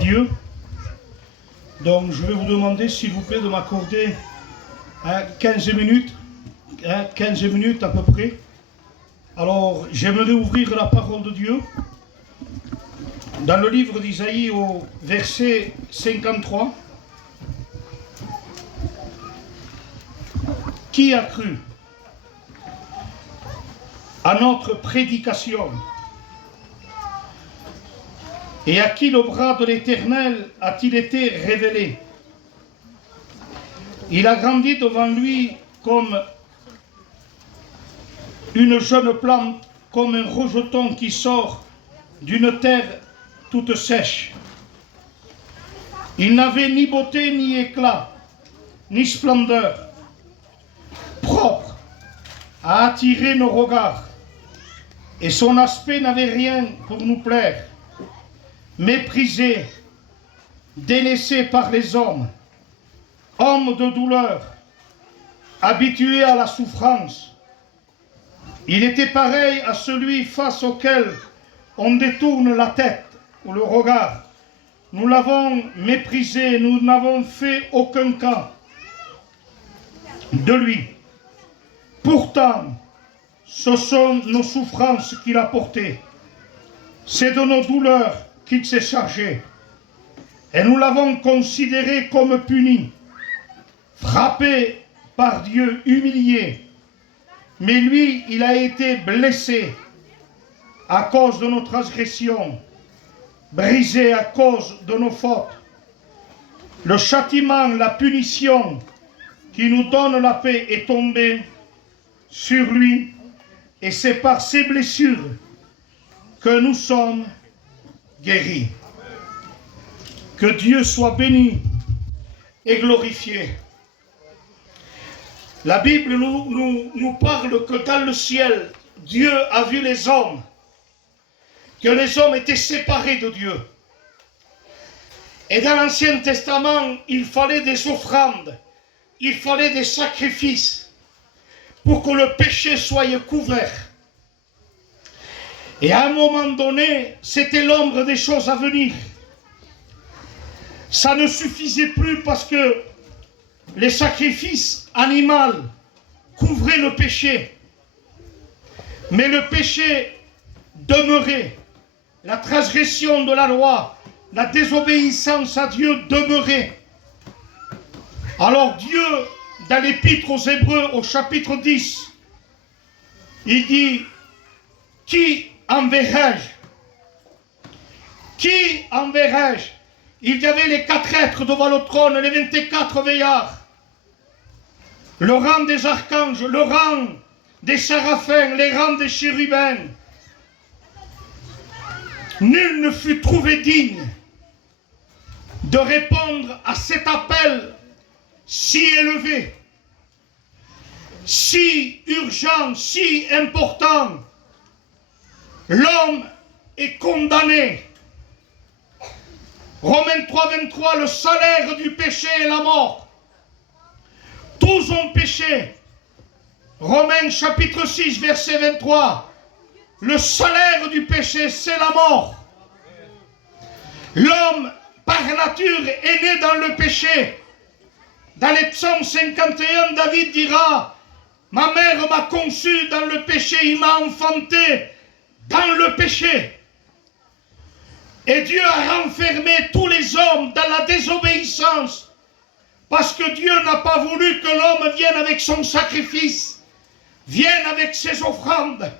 Dieu. Donc je vais vous demander s'il vous plaît de m'accorder 15 minutes, 15 minutes à peu près. Alors j'aimerais ouvrir la parole de Dieu dans le livre d'Isaïe au verset 53. Qui a cru à notre prédication? Et à qui le bras de l'Éternel a-t-il été révélé? Il a grandi devant lui comme une jeune plante, comme un rejeton qui sort d'une terre toute sèche. Il n'avait ni beauté, ni éclat, ni splendeur propre à attirer nos regards. Et son aspect n'avait rien pour nous plaire. Méprisé, délaissé par les hommes, homme de douleur, habitué à la souffrance. Il était pareil à celui face auquel on détourne la tête ou le regard. Nous l'avons méprisé, nous n'avons fait aucun cas de lui. Pourtant, ce sont nos souffrances qu'il a portées. C'est de nos douleurs qu'il s'est chargé. Et nous l'avons considéré comme puni, frappé par Dieu, humilié. Mais lui, il a été blessé à cause de nos transgressions, brisé à cause de nos fautes. Le châtiment, la punition qui nous donne la paix est tombé sur lui, et c'est par ses blessures que nous sommes guéris. Que Dieu soit béni et glorifié. La Bible nous parle que dans le ciel, Dieu a vu les hommes, que les hommes étaient séparés de Dieu. Et dans l'Ancien Testament, il fallait des offrandes, il fallait des sacrifices pour que le péché soit couvert. Et à un moment donné, c'était l'ombre des choses à venir. Ça ne suffisait plus parce que les sacrifices animaux couvraient le péché. Mais le péché demeurait. La transgression de la loi, la désobéissance à Dieu demeurait. Alors Dieu, dans l'Épître aux Hébreux, au chapitre 10, il dit: qui enverrai-je? Qui enverrai-je? Il y avait les 4 êtres devant le trône, les 24 veillards, le rang des archanges, le rang des séraphins, les rangs des chérubins. Nul ne fut trouvé digne de répondre à cet appel si élevé, si urgent, si important. L'homme est condamné. Romains 3, 23, le salaire du péché est la mort. Tous ont péché. Romains chapitre 6, verset 23, le salaire du péché, c'est la mort. L'homme, par nature, est né dans le péché. Dans les psaumes 51, David dira: ma mère m'a conçu dans le péché, il m'a enfanté dans le péché. Et Dieu a renfermé tous les hommes dans la désobéissance, parce que Dieu n'a pas voulu que l'homme vienne avec son sacrifice, vienne avec ses offrandes,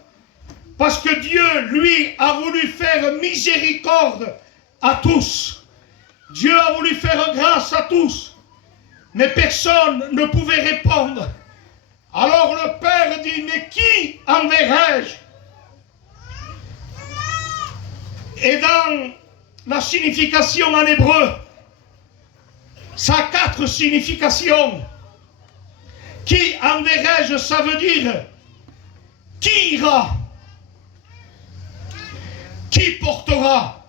parce que Dieu, lui, a voulu faire miséricorde à tous. Dieu a voulu faire grâce à tous, mais personne ne pouvait répondre. Alors le Père dit: mais qui enverrai-je? Et dans la signification en hébreu, ça a 4 significations. Qui enverrai-je? Ça veut dire qui ira, qui portera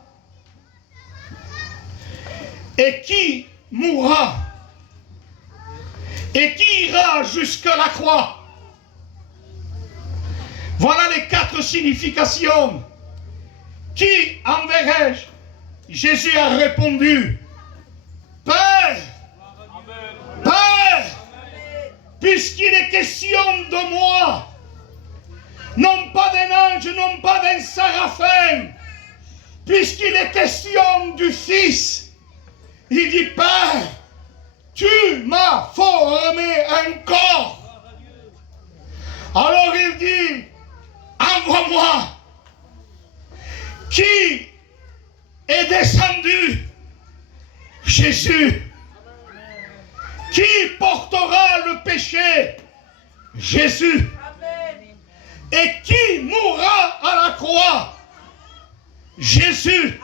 et qui mourra et qui ira jusqu'à la croix. Voilà les 4 significations. Qui enverrai-je? Jésus a répondu, Père, Père, puisqu'il est question de moi, non pas d'un ange, non pas d'un séraphin, puisqu'il est question du Fils, il dit, Père, tu m'as formé un corps. Alors il dit, envoie-moi. Qui est descendu? Jésus. Qui portera le péché? Jésus. Et qui mourra à la croix? Jésus.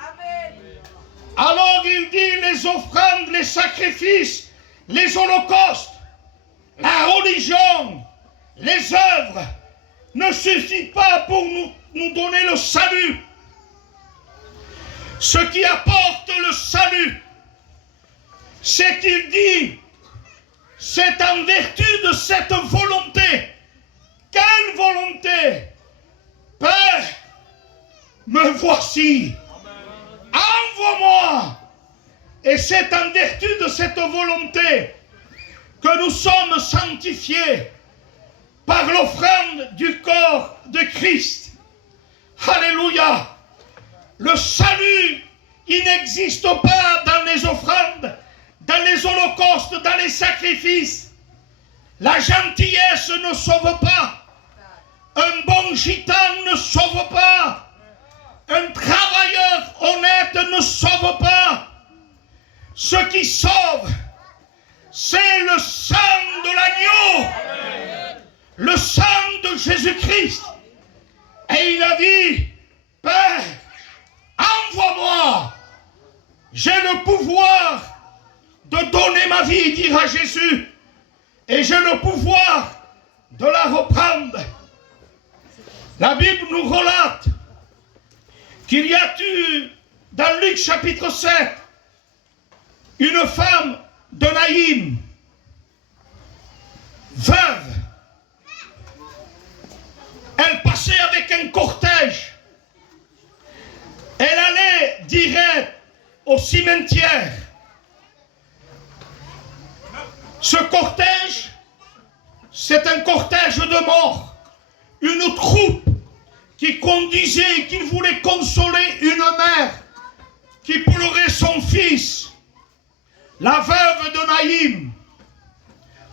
Alors il dit, les offrandes, les sacrifices, les holocaustes, la religion, les œuvres ne suffisent pas pour nous donner le salut. Ce qui apporte le salut, c'est qu'il dit, c'est en vertu de cette volonté. Quelle volonté? Père, me voici. Envoie-moi. Et c'est en vertu de cette volonté que nous sommes sanctifiés par l'offrande du corps de Christ. Alléluia. Le salut, il n'existe pas dans les offrandes, dans les holocaustes, dans les sacrifices. La gentillesse ne sauve pas. Un bon gitan ne sauve pas. Un travailleur honnête ne sauve pas. Ce qui sauve, c'est le sang de l'agneau, le sang de Jésus-Christ. Et il a dit, Père, envoie-moi. J'ai le pouvoir de donner ma vie, dira Jésus, et j'ai le pouvoir de la reprendre. La Bible nous relate qu'il y a eu, dans Luc chapitre 7, une femme de Naïm, veuve. Elle passait avec un cortège. Elle allait direct au cimetière. Ce cortège, c'est un cortège de mort. Une troupe qui conduisait et qui voulait consoler une mère qui pleurait son fils, la veuve de Naïm,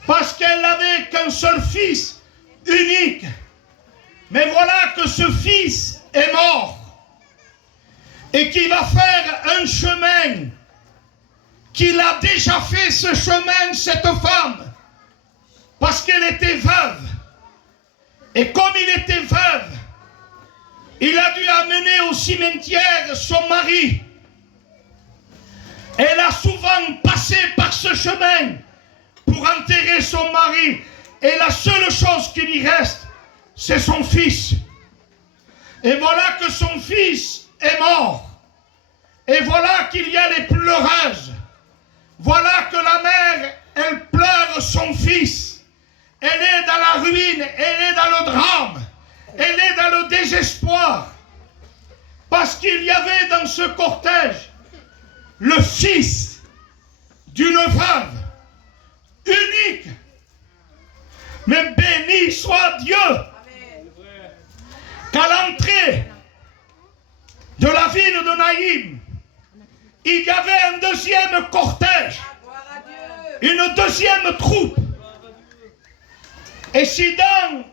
parce qu'elle n'avait qu'un seul fils unique. Mais voilà que ce fils est mort et qu'il va faire un chemin, qu'il a déjà fait ce chemin, cette femme, parce qu'elle était veuve. Et comme il était veuve, il a dû amener au cimetière son mari. Elle a souvent passé par ce chemin pour enterrer son mari. Et la seule chose qui lui reste, c'est son fils. Et voilà que son fils est mort. Et voilà qu'il y a les pleureuses. Voilà que la mère, elle pleure son fils. Elle est dans la ruine, elle est dans le drame. Elle est dans le désespoir. Parce qu'il y avait dans ce cortège le fils d'une veuve unique. Mais béni soit Dieu. Qu'à l'entrée de la ville de Naïm, il y avait un deuxième cortège, une deuxième troupe. Et si dans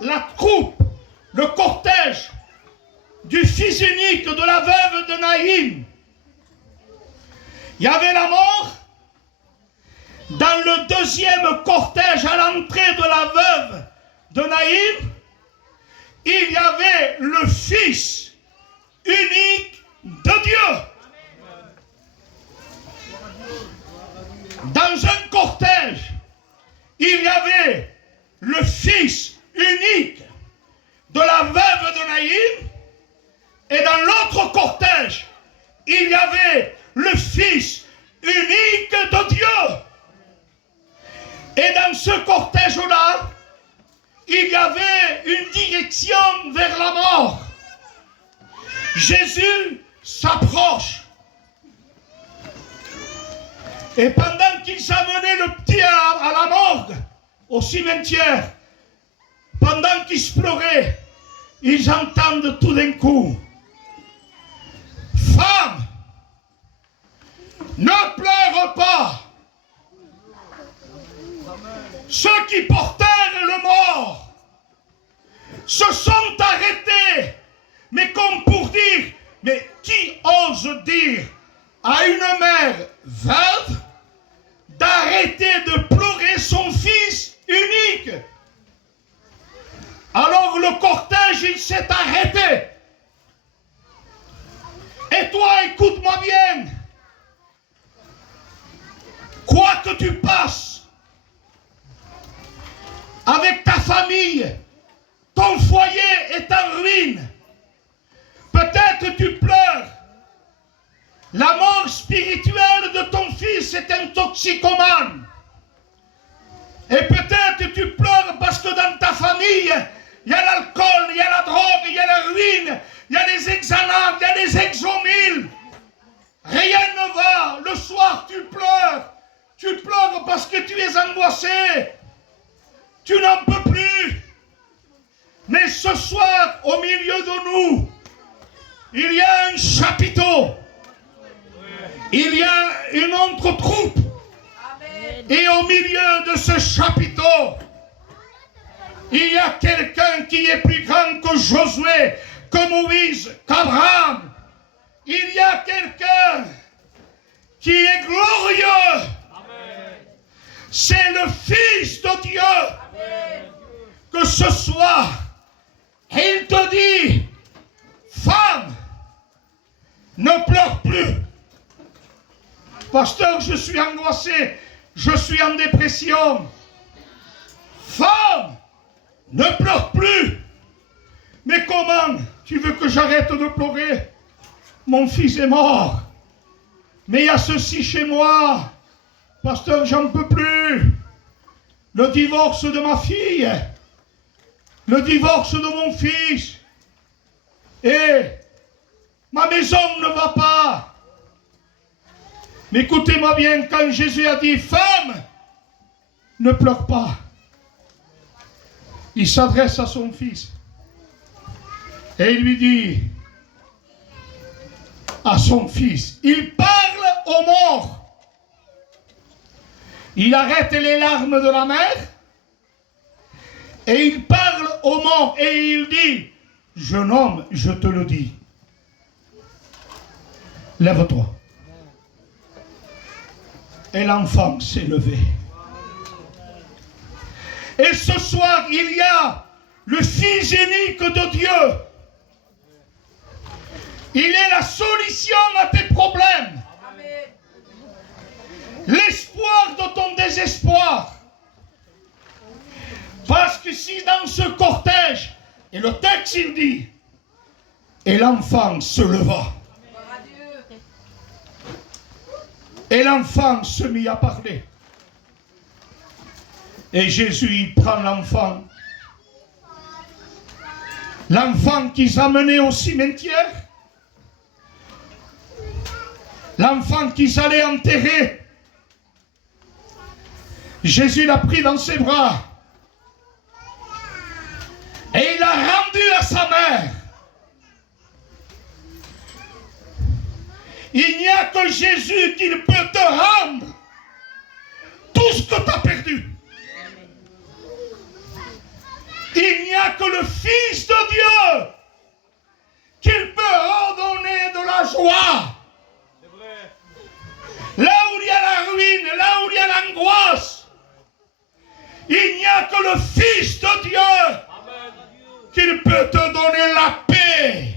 la troupe, le cortège du fils unique de la veuve de Naïm, il y avait la mort, dans le deuxième cortège à l'entrée de la veuve de Naïm, il y avait le fils unique de Dieu. Dans un cortège, il y avait le fils unique de la veuve de Naïm, et dans l'autre cortège, il y avait le fils unique de Dieu. Et dans ce cortège-là, il y avait une direction vers la mort. Jésus s'approche Et pendant qu'ils amenaient le petit à la morgue, au cimetière, pendant qu'ils se pleuraient, ils entendent tout d'un coup: femme, ne pleure pas. Ceux qui portèrent le mort se sont arrêtés, mais comme pour dire, mais qui ose dire à une mère veuve d'arrêter de pleurer son fils unique? Alors le cortège, il s'est arrêté. Et toi, écoute-moi bien. Quoi que tu passes avec ta famille, ton foyer est en ruine. Peut-être tu pleures. La mort spirituelle de ton fils est un toxicomane. Et peut-être tu pleures parce que dans ta famille, il y a l'alcool, il y a la drogue, il y a la ruine, il y a les exanats, il y a les exomiles. Rien ne va. Le soir, tu pleures. Tu pleures parce que tu es angoissé. Tu n'en peux plus. Mais ce soir, au milieu de nous, il y a un chapiteau. Il y a une autre troupe. Amen. Et au milieu de ce chapiteau, il y a quelqu'un qui est plus grand que Josué, que Moïse, qu'Abraham. Il y a quelqu'un qui est glorieux. Amen. C'est le Fils de Dieu. Amen. Que ce soir, il te dit: femme, ne pleure plus. Pasteur, je suis angoissé, je suis en dépression. Femme, ne pleure plus. Mais comment tu veux que j'arrête de pleurer? Mon fils est mort. Mais il y a ceci chez moi. Pasteur, j'en peux plus. Le divorce de ma fille. Le divorce de mon fils. Et ma maison ne va pas. Mais écoutez-moi bien, quand Jésus a dit: femme, ne pleure pas, il s'adresse à son fils. Et il lui dit à son fils, il parle aux morts. Il arrête les larmes de la mère et il parle aux morts et il dit: jeune homme, je te le dis, lève-toi. Et l'enfant s'est levé. Et ce soir, il y a le Fils unique de Dieu. Il est la solution à tes problèmes. L'espoir de ton désespoir. Parce que si dans ce cortège, et le texte il dit, et l'enfant se leva. Et l'enfant se mit à parler. Et Jésus, il prend l'enfant. L'enfant qu'ils amenaient au cimetière. L'enfant qu'ils allaient enterrer. Jésus l'a pris dans ses bras. Et il l'a rendu à sa mère. Il n'y a que Jésus qui peut te rendre tout ce que tu as perdu. Il n'y a que le Fils de Dieu qui peut redonner de la joie. Là où il y a la ruine, là où il y a l'angoisse, il n'y a que le Fils de Dieu qui peut te donner la paix.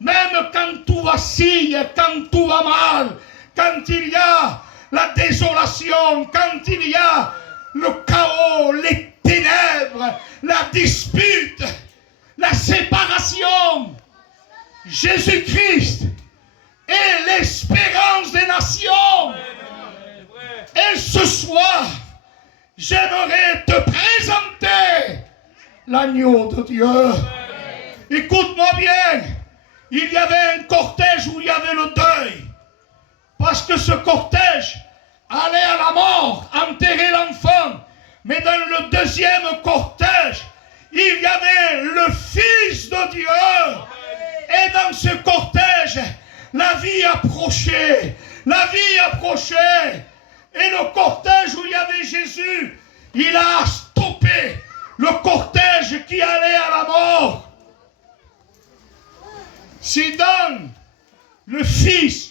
Même quand tout vacille, quand tout va mal, quand il y a la désolation, quand il y a le chaos, les ténèbres, la dispute, la séparation, Jésus-Christ est l'espérance des nations. Et ce soir, j'aimerais te présenter l'agneau de Dieu. Écoute-moi bien. Il y avait un cortège où il y avait le deuil. Parce que ce cortège aller à la mort, enterrer l'enfant. Mais dans le deuxième cortège, il y avait le Fils de Dieu. Et dans ce cortège, la vie approchait. La vie approchait. Et le cortège où il y avait Jésus, il a stoppé le cortège qui allait à la mort. Si dans le Fils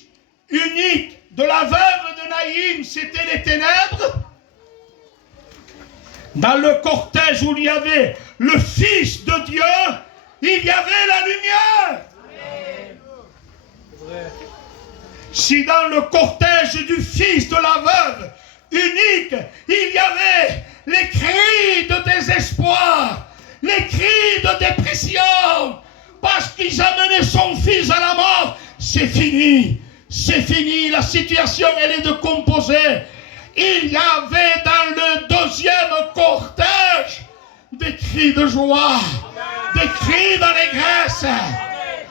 unique de la veuve de Naïm, c'était les ténèbres, dans le cortège où il y avait le Fils de Dieu, il y avait la lumière. Si dans le cortège du Fils de la veuve unique, il y avait les cris de désespoir, les cris de dépression, parce qu'ils amenaient son fils à la mort, c'est fini, la situation elle est décomposée. Il y avait dans le deuxième cortège des cris de joie, des cris d'allégresse.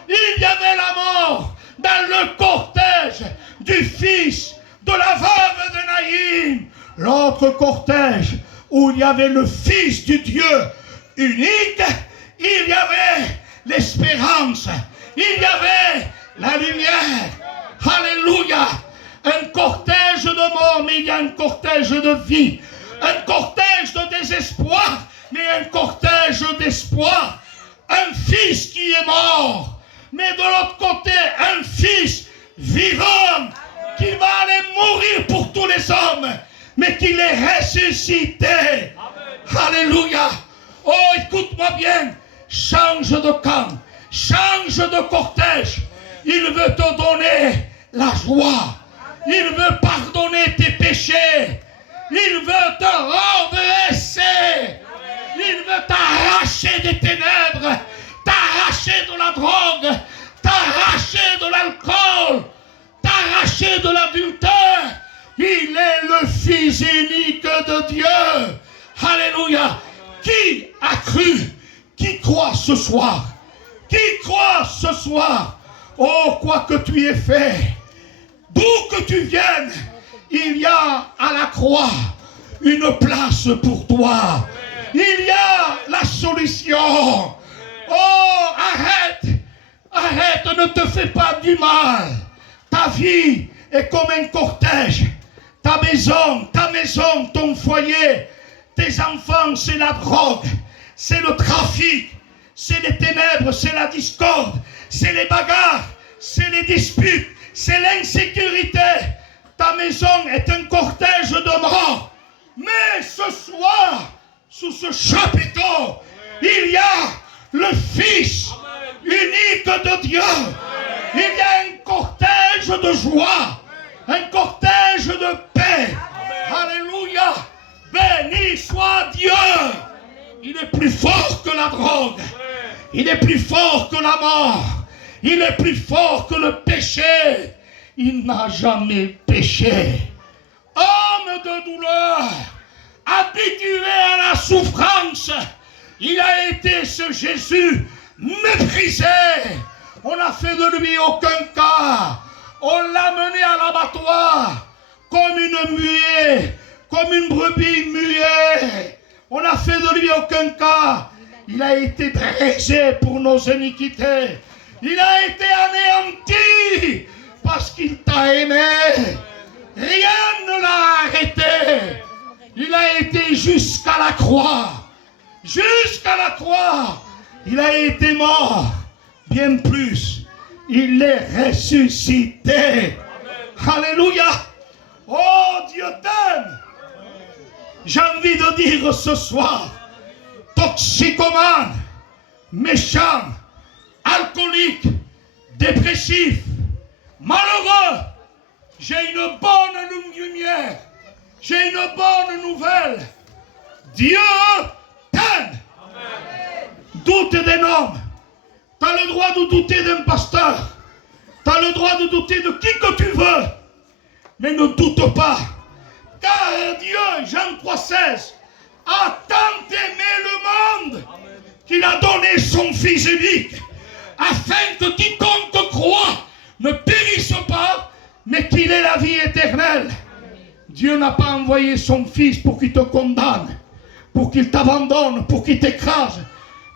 Il y avait la mort dans le cortège du fils de la veuve de Naïm. L'autre cortège où il y avait le Fils du Dieu unique, il y avait l'espérance, il y avait la lumière. Alléluia. Un cortège de mort, mais il y a un cortège de vie. Un cortège de désespoir, mais un cortège d'espoir. Un fils qui est mort, mais de l'autre côté, un fils vivant qui va aller mourir pour tous les hommes, mais qu'il est ressuscité. Amen. Alléluia. Oh, écoute-moi bien. Change de camp, change de cortège. Il veut te donner la joie. Il veut pardonner tes péchés. Il veut te redresser. Il veut t'arracher des ténèbres, t'arracher de la drogue, t'arracher de l'alcool, t'arracher de l'adultère. Il est le Fils unique de Dieu. Alléluia. Qui a cru? Qui croit ce soir? Qui croit ce soir? Oh, quoi que tu aies fait, d'où que tu viennes, il y a à la croix une place pour toi. Il y a la solution. Oh, arrête, ne te fais pas du mal. Ta vie est comme un cortège. Ta maison, ton foyer, tes enfants, c'est la drogue, c'est le trafic, c'est les ténèbres, c'est la discorde, c'est les bagarres, c'est les disputes, c'est l'insécurité. Ta maison est un cortège de mort. Mais ce soir, sous ce chapiteau, il y a le Fils unique de Dieu. Il y a un cortège de joie, un cortège de paix. Alléluia. Béni soit Dieu. Il est plus fort que la drogue. Il est plus fort que la mort. Il est plus fort que le péché. Il n'a jamais péché. Homme de douleur, habitué à la souffrance, il a été ce Jésus méprisé. On n'a fait de lui aucun cas. On l'a mené à l'abattoir comme une muette, comme une brebis muette. On n'a fait de lui aucun cas. Il a été brisé pour nos iniquités. Il a été anéanti parce qu'il t'a aimé. Rien ne l'a arrêté. Il a été jusqu'à la croix. Jusqu'à la croix. Il a été mort. Bien plus, il est ressuscité. Alléluia. Oh, Dieu t'aime. J'ai envie de dire ce soir, toxicomane, méchant, alcoolique, dépressif, malheureux, j'ai une bonne lumière, j'ai une bonne nouvelle. Dieu t'aime. Doute d'un homme. Tu as le droit de douter d'un pasteur. Tu as le droit de douter de qui que tu veux. Mais ne doute pas. Car Dieu, Jean 3,16, a tant aimé le monde qu'il a donné son Fils unique, afin que quiconque croit ne périsse pas, mais qu'il ait la vie éternelle. Dieu n'a pas envoyé son Fils pour qu'il te condamne, pour qu'il t'abandonne, pour qu'il t'écrase.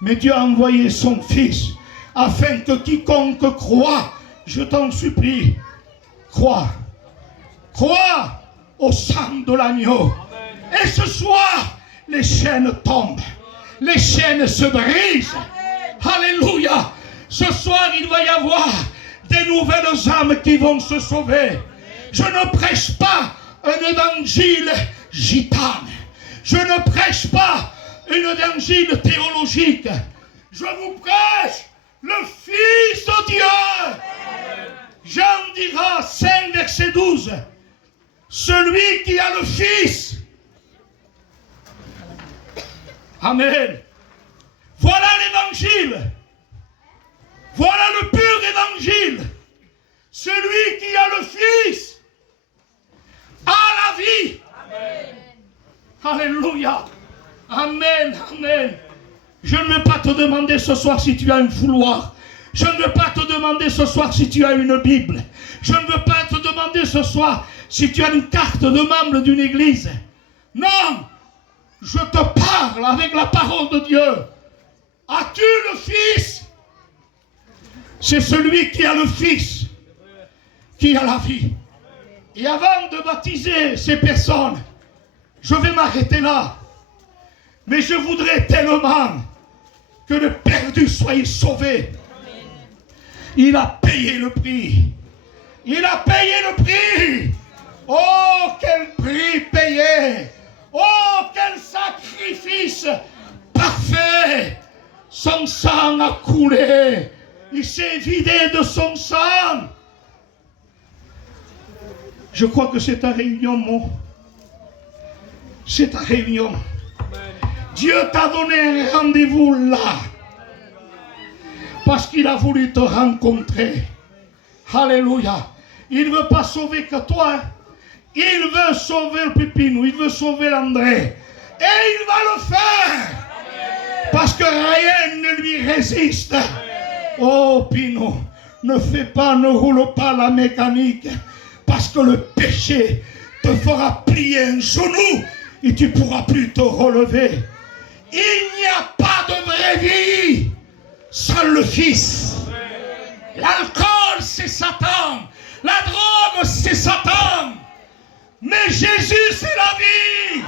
Mais Dieu a envoyé son Fils afin que quiconque croit, je t'en supplie, crois. Crois au sang de l'agneau. Et ce soir, les chaînes tombent. Les chaînes se brisent. Alléluia. Ce soir, il va y avoir des nouvelles âmes qui vont se sauver. Je ne prêche pas un évangile gitane. Je ne prêche pas un évangile théologique. Je vous prêche le Fils de Dieu. Jean dira 5 verset 12. Celui qui a le Fils. Amen. Voilà l'évangile. Voilà le pur évangile. Celui qui a le Fils a la vie. Amen. Alléluia. Amen. Amen. Je ne vais pas te demander ce soir si tu as un fouloir. Je ne veux pas te demander ce soir si tu as une Bible. Je ne veux pas te demander ce soir si tu as une carte de membre d'une église. Non, je te parle avec la parole de Dieu. As-tu le Fils? C'est celui qui a le Fils qui a la vie. Et avant de baptiser ces personnes, je vais m'arrêter là. Mais je voudrais tellement que le perdu soit sauvé. Il a payé le prix. Il a payé le prix. Oh, quel prix payé. Oh, quel sacrifice parfait. Son sang a coulé. Il s'est vidé de son sang. Je crois que c'est ta réunion, mon. C'est ta réunion. Dieu t'a donné un rendez-vous là. Parce qu'il a voulu te rencontrer. Alléluia. Il ne veut pas sauver que toi. Il veut sauver le Pépinou. Il veut sauver l'André. Et il va le faire. Parce que rien ne lui résiste. Oh Pino, ne roule pas la mécanique. Parce que le péché te fera plier un genou et tu ne pourras plus te relever. Il n'y a pas de vraie vie sans le Fils. L'alcool, c'est Satan. La drogue, c'est Satan. Mais Jésus, c'est la vie.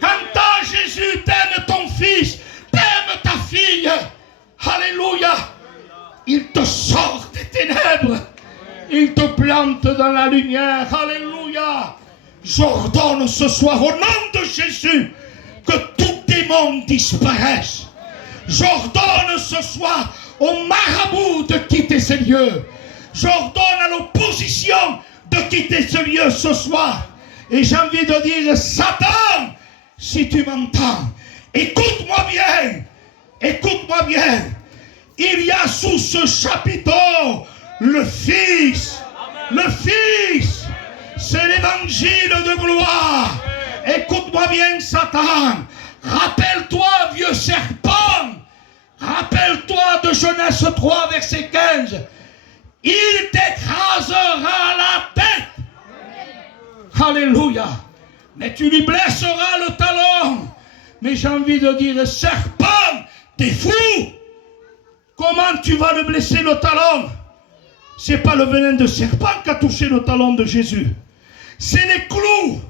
Quand Jésus t'aime ton fils, t'aime ta fille. Alléluia. Il te sort des ténèbres. Il te plante dans la lumière. Alléluia. J'ordonne ce soir au nom de Jésus que tout démon disparaisse. J'ordonne ce soir aux marabouts de quitter ces lieux. J'ordonne à l'opposition de quitter ce lieu ce soir. Et j'ai envie de dire, Satan, si tu m'entends, écoute-moi bien. Écoute-moi bien. Il y a sous ce chapiteau le Fils. Le Fils. C'est l'évangile de gloire. Écoute-moi bien, Satan. Rappelle-toi, vieux serpent. Rappelle-toi de Genèse 3, verset 15. Il t'écrasera la tête. Alléluia. Mais tu lui blesseras le talon. Mais j'ai envie de dire, serpent, t'es fou. Comment tu vas le blesser le talon? C'est pas le venin de serpent qui a touché le talon de Jésus. C'est les clous.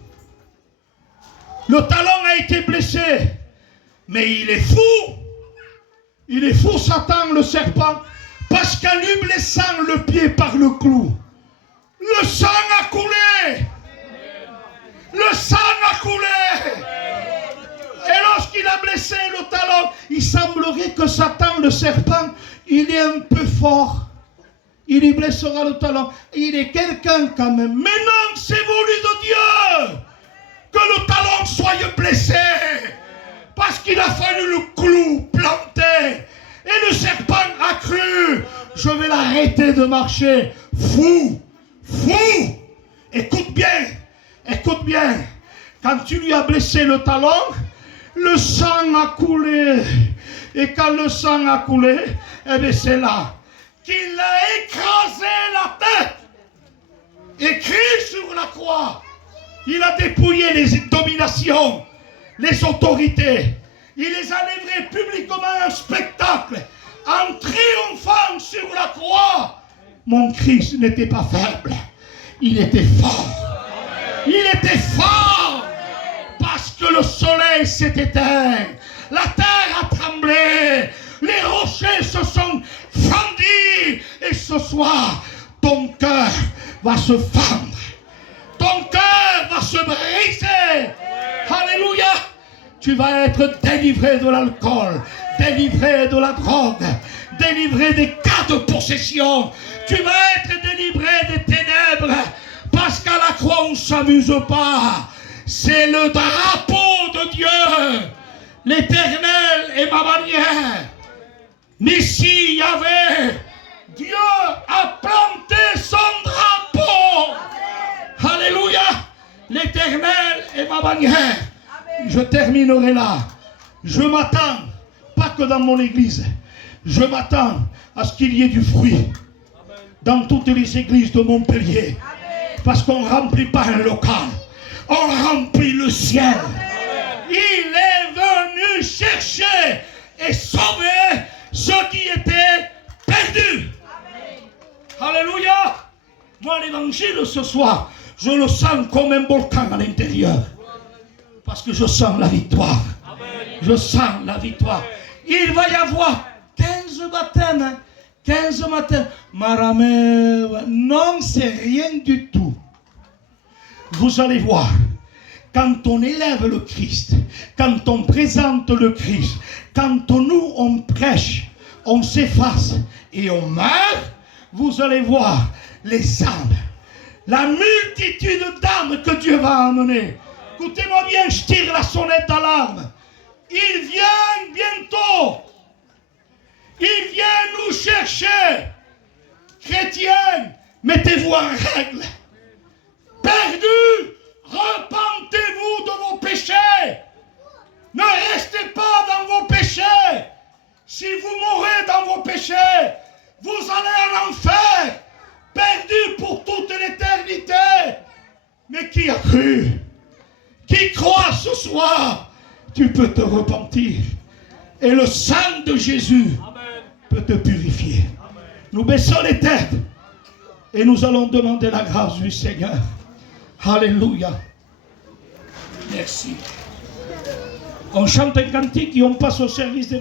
Le talon a été blessé. Mais il est fou. Il est fou, Satan, le serpent. Parce qu'en lui blessant le pied par le clou, le sang a coulé. Le sang a coulé. Et lorsqu'il a blessé le talon, il semblerait que Satan, le serpent, il est un peu fort. Il y blessera le talon. Il est quelqu'un quand même. Mais non, c'est voulu de Dieu que le talon soit blessé. Parce qu'il a fallu le clou planter. Et le serpent a cru, je vais l'arrêter de marcher. Fou, fou. Écoute bien, écoute bien. Quand tu lui as blessé le talon, le sang a coulé. Et quand le sang a coulé, eh bien c'est là qu'il a écrasé la tête. Écrit sur la croix, Il a dépouillé les dominations, les autorités. Il les a livrés publiquement en spectacle, en triomphant sur la croix. Mon Christ n'était pas faible, il était fort. Il était fort parce que le soleil s'est éteint, la terre a tremblé, les rochers se sont fendus. Et ce soir, ton cœur va se fendre, ton cœur va se briser. Alléluia. Tu vas être délivré de l'alcool, délivré de la drogue, délivré des cas de possession. Tu vas être délivré des ténèbres. Parce qu'à la croix, on ne s'amuse pas. C'est le drapeau de Dieu. L'Éternel est ma bannière. Ici, Yahvé, Dieu a planté son drapeau. Amen. Alléluia. L'Éternel est ma bannière. Amen. Je terminerai là. Je m'attends, pas que dans mon église, je m'attends à ce qu'il y ait du fruit dans toutes les églises de Montpellier. Parce qu'on ne remplit pas un local, on remplit le ciel. Amen. Il est venu chercher et sauver ceux qui étaient perdus. Amen. Alléluia. Moi, l'évangile ce soir, je le sens comme un volcan à l'intérieur. Parce que je sens la victoire. Amen. Je sens la victoire. Il va y avoir 15 baptêmes. 15 matins. Maramé, non, c'est rien du tout. Vous allez voir, quand on élève le Christ, quand on présente le Christ, quand nous on prêche, on s'efface et on meurt, vous allez voir les âmes, la multitude d'âmes que Dieu va emmener. Écoutez-moi bien, je tire la sonnette d'alarme. Il vient bientôt. Il vient nous chercher. Chrétiens, mettez-vous en règle. Perdus, repentez-vous de vos péchés. Ne restez pas dans vos péchés. Si vous mourrez dans vos péchés, vous allez en enfer, perdus pour toute l'éternité. Mais qui a cru? Qui croit ce soir? Tu peux te repentir. Et le sang de Jésus peut te purifier. Amen. Nous baissons les têtes et nous allons demander la grâce du Seigneur. Alléluia. Merci. On chante un cantique et on passe au service des